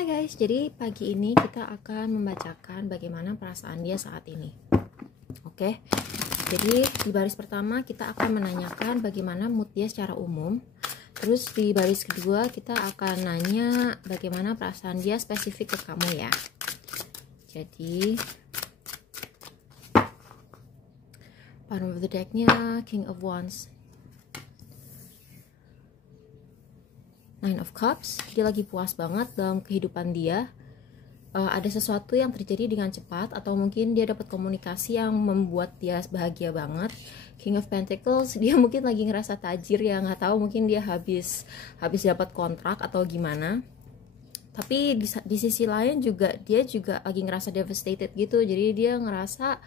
Hai guys, jadi pagi ini kita akan membacakan bagaimana perasaan dia saat ini. Oke, jadi di baris pertama kita akan menanyakan bagaimana mood dia secara umum. Terus di baris kedua kita akan nanya bagaimana perasaan dia spesifik ke kamu ya. Jadi bottom of the decknya King of Wands, Nine of Cups. Dia lagi puas banget dalam kehidupan dia. Ada sesuatu yang terjadi dengan cepat, atau mungkin dia dapat komunikasi yang membuat dia bahagia banget. King of Pentacles, dia mungkin lagi ngerasa tajir ya, nggak tahu, mungkin dia habis dapat kontrak atau gimana. Tapi di sisi lain juga dia juga lagi ngerasa devastated gitu. Jadi dia ngerasa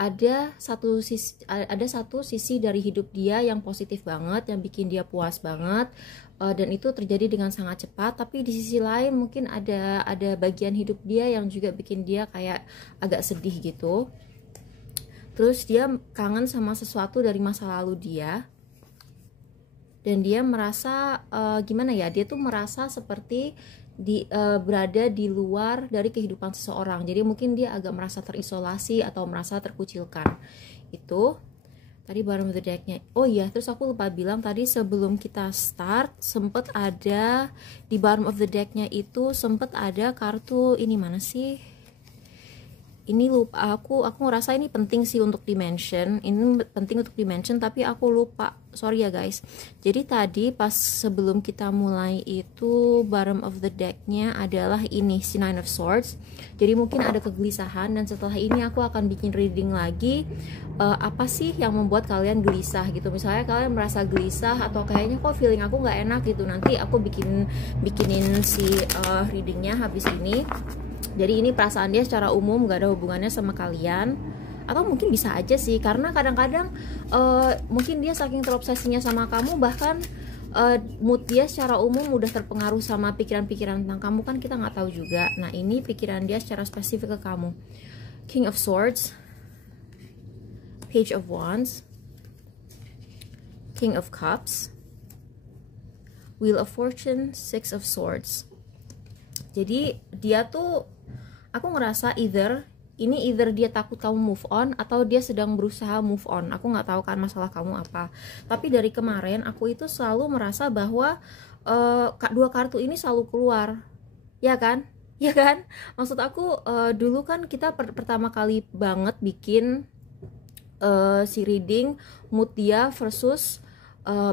ada satu sisi dari hidup dia yang positif banget, yang bikin dia puas banget, dan itu terjadi dengan sangat cepat. Tapi di sisi lain mungkin ada bagian hidup dia yang juga bikin dia kayak agak sedih gitu. Terus dia kangen sama sesuatu dari masa lalu dia, dan dia merasa gimana ya, dia tuh merasa seperti berada di luar dari kehidupan seseorang. Jadi mungkin dia agak merasa terisolasi atau merasa terkucilkan. Itu tadi bottom of the decknya. Oh iya, terus aku lupa bilang tadi sebelum kita start sempet ada di bottom of the decknya itu sempet ada kartu ini, mana sih? Ini lupa, aku ngerasa ini penting sih untuk dimention. Ini penting untuk dimention tapi aku lupa. Sorry ya guys. Jadi tadi pas sebelum kita mulai itu bottom of the decknya adalah ini si Nine of Swords. Jadi mungkin ada kegelisahan, dan setelah ini aku akan bikin reading lagi. Apa sih yang membuat kalian gelisah gitu. Misalnya kalian merasa gelisah atau kayaknya kok feeling aku nggak enak gitu. Nanti aku bikinin si readingnya habis ini. Jadi ini perasaan dia secara umum, gak ada hubungannya sama kalian. Atau mungkin bisa aja sih, karena kadang-kadang mungkin dia saking terobsesinya sama kamu, bahkan mood dia secara umum udah terpengaruh sama pikiran-pikiran tentang kamu, kan kita nggak tahu juga. Nah ini pikiran dia secara spesifik ke kamu. King of Swords, Page of Wands, King of Cups, Wheel of Fortune, Six of Swords. Jadi dia tuh, aku ngerasa either dia takut kamu move on atau dia sedang berusaha move on. Aku nggak tahu kan masalah kamu apa. Tapi dari kemarin aku itu selalu merasa bahwa dua kartu ini selalu keluar, ya kan? Ya kan? Maksud aku dulu kan kita pertama kali banget bikin si reading mood dia versus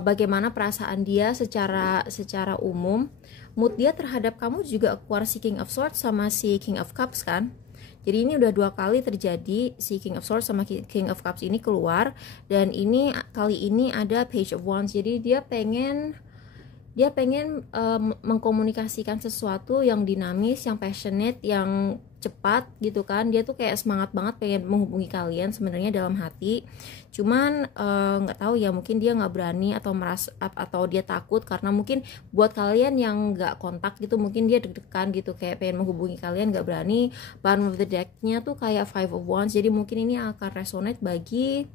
bagaimana perasaan dia secara umum. Mood dia terhadap kamu juga keluar si King of Swords sama si King of Cups kan. Jadi ini udah dua kali terjadi, si King of Swords sama King of Cups ini keluar. Dan ini kali ini ada Page of Wands. Jadi dia pengen mengkomunikasikan sesuatu yang dinamis, yang passionate, yang cepat gitu kan. Dia tuh kayak semangat banget pengen menghubungi kalian sebenarnya dalam hati. Cuman nggak tahu ya, mungkin dia nggak berani atau merasa atau dia takut, karena mungkin buat kalian yang nggak kontak gitu, mungkin dia deg-degan gitu kayak pengen menghubungi kalian, nggak berani. Bottom of the deck-nya tuh kayak Five of Wands. Jadi mungkin ini akan resonate bagi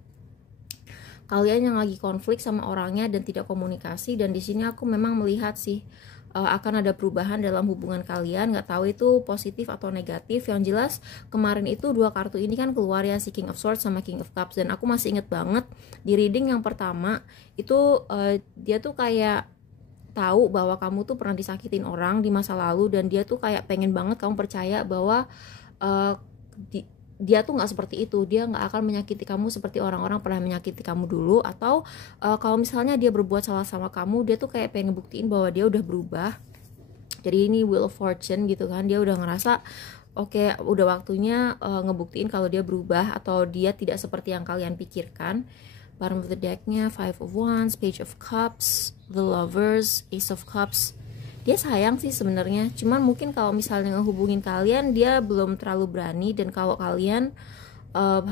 kalian yang lagi konflik sama orangnya dan tidak komunikasi. Dan di sini aku memang melihat sih akan ada perubahan dalam hubungan kalian. Nggak tahu itu positif atau negatif. Yang jelas kemarin itu dua kartu ini kan keluar ya, si King of Swords sama King of Cups. Dan aku masih inget banget di reading yang pertama itu dia tuh kayak tahu bahwa kamu tuh pernah disakitin orang di masa lalu, dan dia tuh kayak pengen banget kamu percaya bahwa dia tuh nggak seperti itu. Dia nggak akan menyakiti kamu seperti orang-orang pernah menyakiti kamu dulu. Atau kalau misalnya dia berbuat salah sama kamu, dia tuh kayak pengen ngebuktiin bahwa dia udah berubah. Jadi ini Wheel of Fortune gitu kan. Dia udah ngerasa oke, udah waktunya ngebuktiin kalau dia berubah atau dia tidak seperti yang kalian pikirkan. Bottom of the deck-nya Five of Wands, Page of Cups, The Lovers, Ace of Cups. Dia sayang sih sebenarnya, cuman mungkin kalau misalnya ngehubungin kalian dia belum terlalu berani. Dan kalau kalian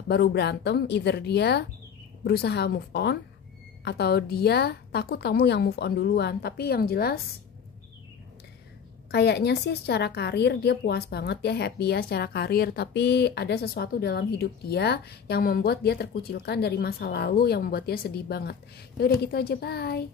baru berantem, either dia berusaha move on atau dia takut kamu yang move on duluan. Tapi yang jelas kayaknya sih secara karir dia puas banget ya, happy ya secara karir. Tapi ada sesuatu dalam hidup dia yang membuat dia terkucilkan dari masa lalu, yang membuat dia sedih banget. Ya udah gitu aja, bye.